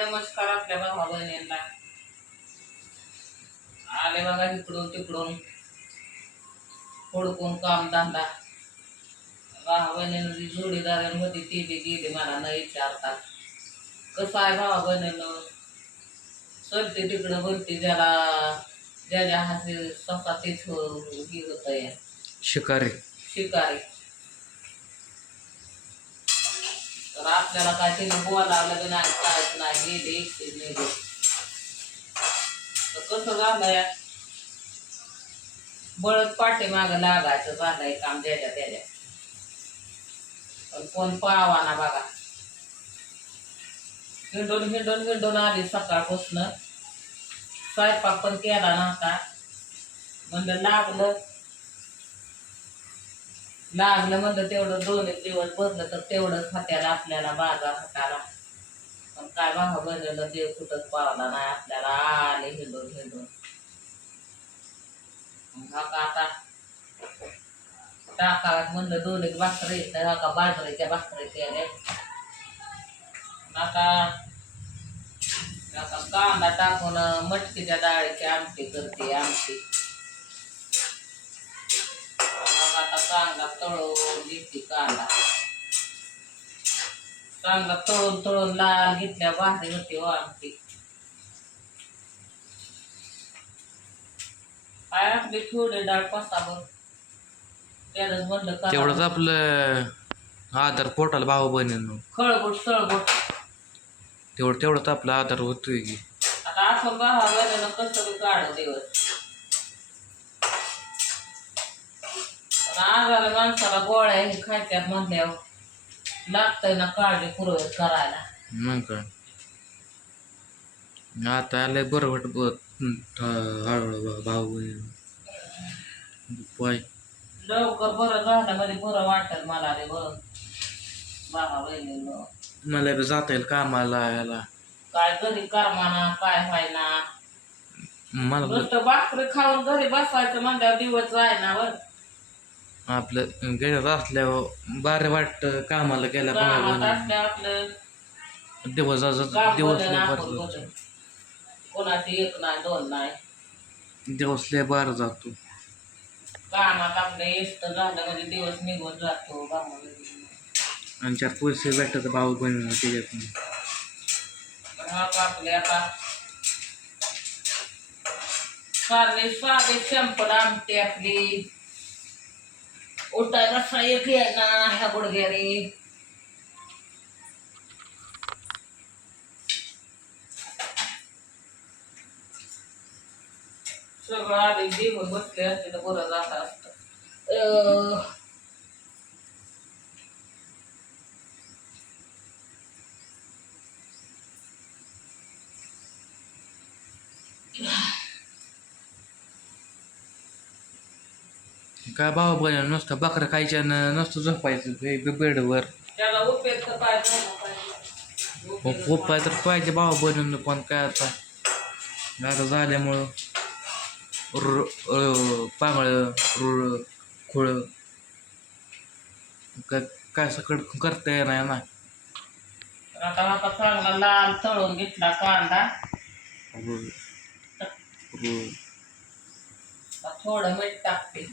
नमस्कार आपल्या भावा बहिणींना आले बघा इकडून तिकडून. हुडकून काम धंदा. भावा बहिणीनं जोडीदारांमध्ये ती बी गेली मला न विचारतात. कसं आहे भावा बहिणीनं चलते तिकडं बोलते ज्याला ज्याच्या हाती स्वतः तेच हे होत शिकारी. शिकारी. तर आपल्याला काय तिने बोलावलं बी नाही काहीच नाही गेले तर कसं झालंय? बळद पाठीमागं लागायचं झालंय काम द्यायच्या त्याच्या पण कोण पावा ना बघा. हिंडून हिंडून हिंडून आली सकाळपासून. स्वयंपाक पण केला नव्हता. म्हणलं लागलं. लागलं म्हणलं तेवढं दोन एक दिवस बसलं तर तेवढंच हात्याला आपल्याला बाजार हाताला. पण काय भावा बनवलं देव कुठंच पावला नाही आपल्याला आले हिंडून हिंडून. मग हा का आता टाकाव्यात म्हणलं दोन एक भाकरी तर हा का बाजरीच्या भाकरी आता आता कांदा टाकून मटकीच्या डाळीची आमटी करते आमटी. कांदा तळून घेते कांदा. कांदा तळून तळून लाल घेतल्या भारी होती आमटी काय आपली थोडी डाळ पसावर त्यानंच म्हणलं. तेवढंच आपलं आधार पोटाला भाऊ बहिणींनो खळबुट सळबुट तेवढं तेवढंच आपला आधार होतोय की. आता असं भावा कसं बी काढ दिवस? आजारा माणसाला गोळ्या हे खायच्यात म्हणल्यावर लागतंय ना काळजी पुरवत करायला. मग काय? आता आलंय बरं वाट हळूहळू भाऊ पाय लवकर बरं झालं बरं वाटत मला रे बरं. बाबा बहिणीनं. मला बी जाता येईल कामाला याला काय घरी करमाना काय व्हायना? मला नुसतं भाकरी खाऊन घरी बसायचं म्हणल्यावर दिवस जायना बर. आपलं गेल्यात असल्यावर बरं वाटतं कामाला कामात असल्या आपलं दिवस काम दिवस बदल लय आपण बरं बदल. जातो कोणाची एक नाही दोन नाही. दिवस लय बरं जातो. कामात आपलं झालं म्हणजे दिवस निघून जातो कामाला. आणि चार पैसे भेटतात भाऊ बहिणी त्याच्यातून. पण आपले आता साधे साधे संपल आमटी आपली. उठाय रस्ता एक ना ह्या गुडघ्याने. सगळं आधी बसले असते तर बरं जात असत. काय भाऊ बहिणी नुसतं बकरं खायच्या न नसतं झोपायचं हे बे- बेडवर. त्याला उपयोग तर पाहिजे पप्पा तर पाहिजे भाऊ बहिणीनं पण काय आता. आता झाल्यामुळं र पांगळं रुळ खुळ. काय काय सकड करता येणार ना. आता आता चांगला लाल तळून घेतला कांदा. थोडं मीठ टाकते.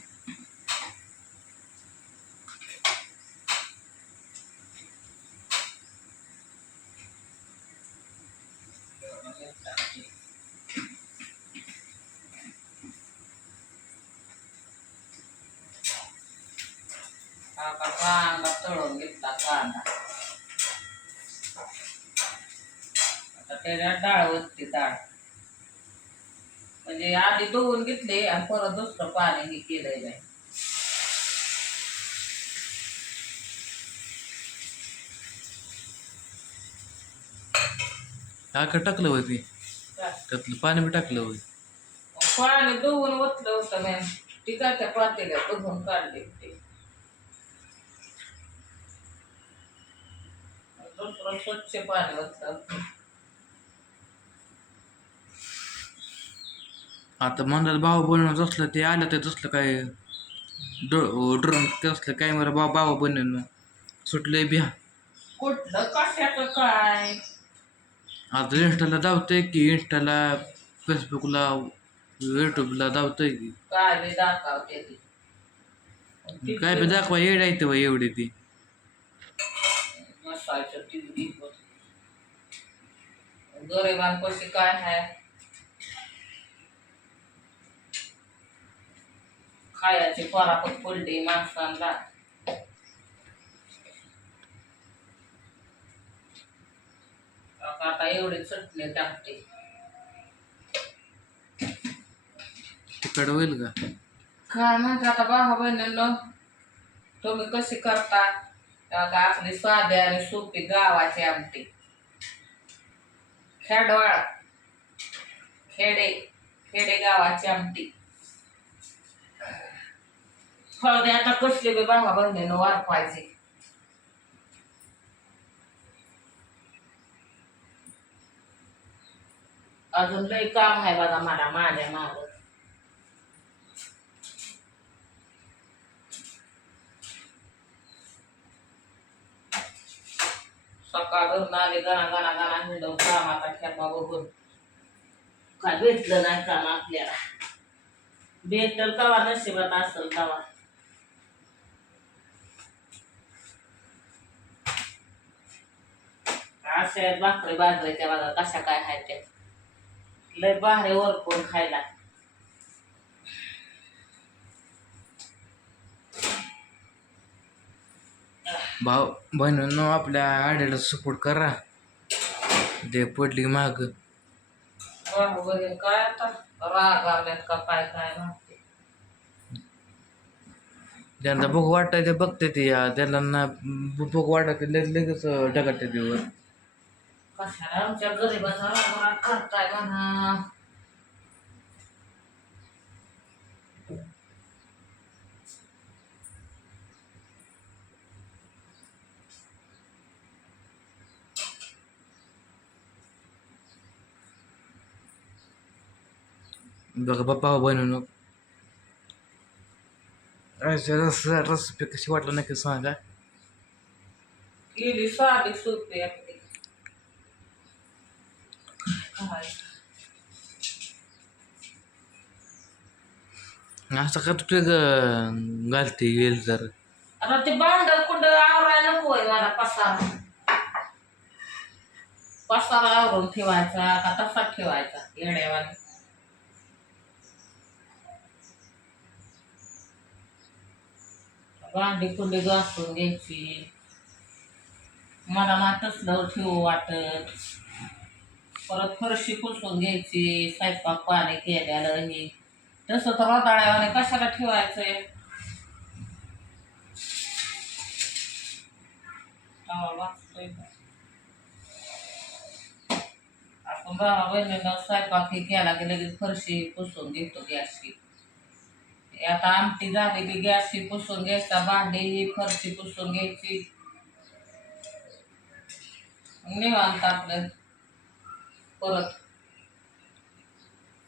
कांदा तळून घेतला कांदा. आता त्याच्यात डाळ वरती डाळ. म्हणजे आधी धुवून घेतले आणि परत दुसरं पाणी हे केलंय नाही काय टाकलं होय ते? त्यातलं पाणी बी टाकलं होय? पाणी धुवून ओतलं होतं मॅम टिकाच्या पातेल्या धुवून काढले ते स्वच्छ पाणी आता म्हणलं भाऊ बहिणी असलं ते आलं ते तसलं काय ड्रम ते असलं काय मला बा भाऊ बहिणीनं सुटलंय बिहा कुठलं कशाचं काय? आता इंस्टाला धावतंय की इंस्टाला फेसबुकला युट्यूबला धावतंय की. काय बी काय दाखवा येड आहे तेव्हा एवढी ती. मसायचं टिकडी गरिबांपाशी काय आहे खायची परापत पडले माणसांना आता एवढे चटणे टाकते तिकडं होईल का? काय म्हणते आता बाबा बहिणींनो तुम्ही कशी करता? तेव्हा का आपली साधी आणि सोपी गावाची आमटी. खेडवाळ. खेडे. खेडे गावाची आमटी. हळदी आता कसली बी भावा बहिणीनं वारपायचे अजून लई काम आहे बघा मला माझ्या मागं. सकाळ धरून आले गणा गणा गणा हिंडव कामाचा खेपा बघून. काय भेटलं नाही काम आपल्याला. भेटल कवा नशिबात असेल कवा अशा आहेत भाकरी बाजरीच्या बाजार कशा काय आहेत त्या? लय बाहेर वरपून खायला. भाऊ बहिणींनो आपल्या आड्याला सपोर्ट करा. ते पडली माग. वगैरे काय आता? राग आल्यात का काय काय माहिती. ज्यांना भूक वाटतं ते बघते ते. या त्याला ना भूक वाटत लगेच लगेच ढगाटे ते वर कशाला आमच्या गरीबाचा राग राग करताय म्हणा. बघा बाप्पा बहिणींनो रेसिपी कशी वाटलं नक्की सांगा केली साधी सोपी आपली? असं का तुझे घालते येईल तर आता ते भांड कुंड आवरायला नकोय मला पसारा पसारा आवरून ठेवायचा का तसाच ठेवायचा येड्यावाने भांडी कुंडी घासून घ्यायची. मला ना तसलं ठेवू वाटत. परत फरशी पुसून घ्यायची स्वयंपाक पाणी केल्यानं हे. तसं तर रताळ्यावाने कशाला ठेवायचंय? आहे आपण भावा बहिणीनं स्वयंपाक हे केला की लगेच फरशी पुसून घेतो गॅसची. आता आमटी झाली की गॅसची पुसून घ्यायचा भांडी ही फरशी पुसून घ्यायची. निवांत आपलं. परत.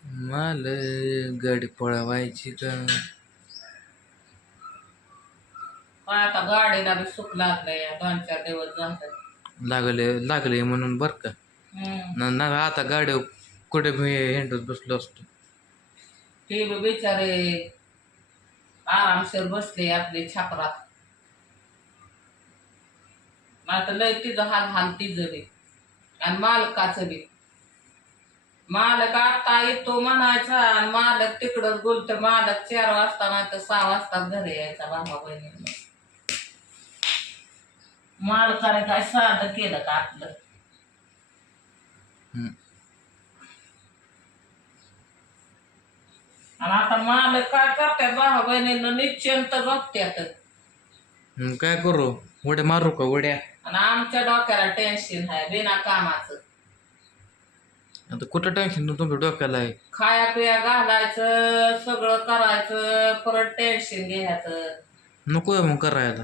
मला गाडी पळवायची का काय आता गाडीला बी सुख लागलंय दोन चार दिवस झालं. लागले लागले म्हणून बर का. हम्म. न- ना आता गाडी कुठे मी हिंडत बसलो असतो. ते बी बिचारे आरामशीर बसले आपले छापरात. आता लय तिचं हाल हाल जरी बी. आणि मालकाचं बी. मालक आता येतो म्हणायचा आणि मालक तिकडं बोलत मालक चार वाजता नाही तर सहा वाजता घरी यायचा बाबा बहिणी मालकाने काय साधं केलं का आपलं? आणि आता मालक काय करतात भावा बहिणीनं निश्चिंत बघत्यात. मग काय करू? उड्या मारू का उड्या आणि आमच्या डोक्याला टेन्शन आहे बिना कामाचं. आता कुठं टेन्शन तुमच्या डोक्याला आहे? खाया पिया घालायचं सगळं करायचं परत टेन्शन घ्यायचं. नको आहे मग करायला.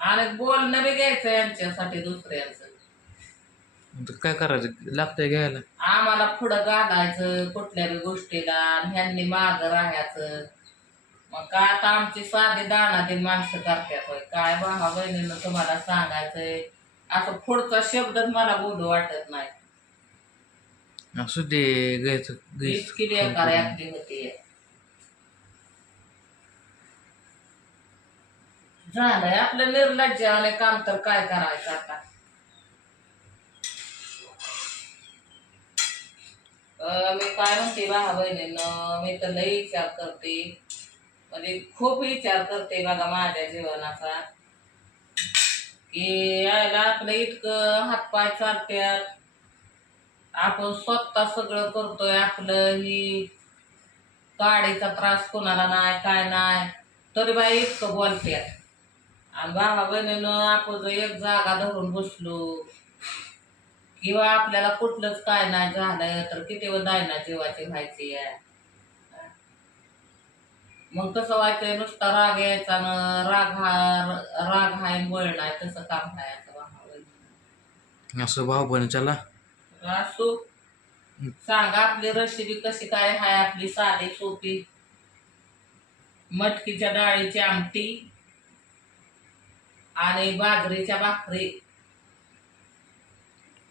आणि बोलणं बी घ्यायचं यांच्यासाठी दुसऱ्यांचं. काय करायचं? लागतंय घ्यायला. आम्हाला पुढं घालायचं कुठल्या बी गोष्टीला आणि ह्यांनी मागं राहायचं. मग काय आता आमची साधी दाणातील माणसं करतात होय? काय भावा बहिणीनं तुम्हाला सांगायचंय? असं पुढचा शब्दच मला बोलू वाटत नाही. असू दे इतकी बेकार होती झालंय आपलं निर्लज्जाने काम तर काय करायचं आता? मी काय म्हणते भावा बहिणीनं मी तर लई विचार करते. म्हणजे खूप विचार करते बघा माझ्या जीवनाचा. की यायला आपलं इतकं हातपाय चालत्यात आपण स्वतः सगळं करतोय आपलं ही काडीचा त्रास कोणाला नाही काय नाही. तरी बाई इतकं बोलत्यात. आणि भावा बहिणीनं आपण जर एक जागा धरून बसलो किंवा आपल्याला कुठलंच काय नाही झालं तर किती व ना जीवाची व्हायची आहे. मग कसं व्हायचंय नुसता राग यायचा ना राग हा राग हाय बळ नाही तसं काम व्हायचं भावा. असं भाऊ पण चला. असो. सांगा आपली रेसिपी कशी काय हाय आपली साधी सोपी. मटकीच्या डाळीची आमटी आणि बाजरीच्या भाकरी.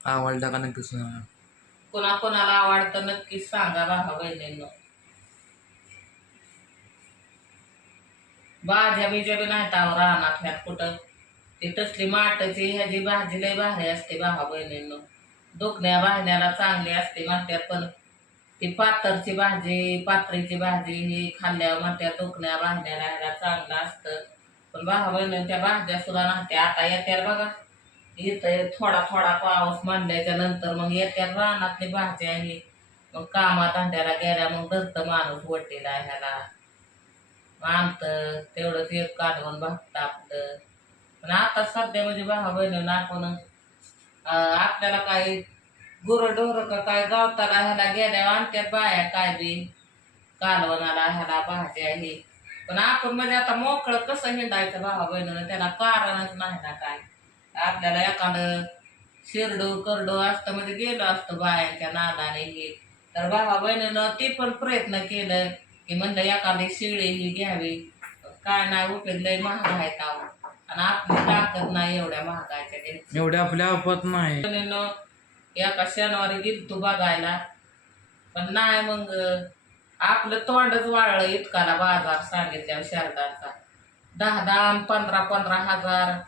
आवडला का नक्की सांगा. कोणाकोणाला आवडतं नक्कीच सांगा भावा बहिणींनो भाज्या बिज्या बी नाही तावर रानात ह्यात कुठं. ती तसली माटची ह्याची भाजी लय भारी असते भावा बहिणींनो. दुखण्या भाजण्याला चांगली असते म्हणतात पण ती पातरची भाजी पात्रीची भाजी ही खाल्ल्यावर म्हणतात दुखण्या भाजण्याला ह्याला चांगलं असतं. पण भावा बहिणी त्या भाज्या सुद्धा नसत्या आता येत्या बघा. इथं थोडा थोडा पाऊस मांडल्याच्या नंतर मग येत्या रानातली भाज्या आहे मग कामात अंड्याला गेल्या मग धरतं माणूस वटीला ह्याला. आणतं तेवढंच एक काढवून भागतं आपलं पण आता सध्या म्हणजे भावा बहिणीनं आपण आपल्याला काही गुरंढोरं का काय गावताला ह्याला गेल्या आणत्यात बाया काय बी. कालवणाला ह्याला भाज्या हे पण आपण म्हणजे आता मोकळं कसं हिंडायचं भावा बहिणीनं? त्याला कारणच नाही ना काय. आपल्याला एखादं शिरडू करडू असतं म्हणजे गेलो असतं बायांच्या नादाने हे तर भावा बहिणीनं ते पण प्रयत्न केलं की म्हणलं एखादी शिळी ही घ्यावी. काय नाही उपयोग लय महाग आहेत अहो. आणि आपली ताकद नाही एवढ्या महागाच्या घ्यायची. एवढे आपल्या आपत नाही. बहिणीनं एका शनिवारी गेली तू बघायला. पण नाही मग आपलं तोंडच वाळलं इतकाला बाजार सांगितल्या शरदाचा. दहा दहा पंधरा पंधरा हजार.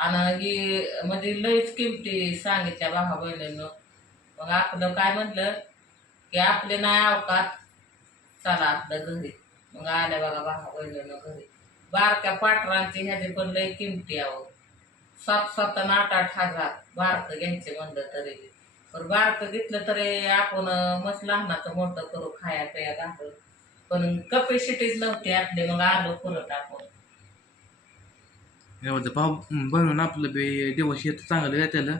आणि ही म्हणजे लईच किमती सांगितल्या भावा बहिणीनं. मग आपलं काय म्हटलं की आपले नाही अवकात. चला आपलं घरी. मग आल्या बघा भावा बहिणीनं घरी. बारक्या पाटरांची ह्याची पण लई किमती आहो सात सात आठ आठ हजार बारकं घ्यायचे म्हणलं तरी. पण बारकं घेतलं तरी आपण मस्त लहानाचं मोठं करू खाया प्या घालू पण कपॅसिटीच नव्हती आपली. मग आलो परत आपण. एवढं भाऊ बनवून आपलं बी दिवस येतं चांगलं त्याला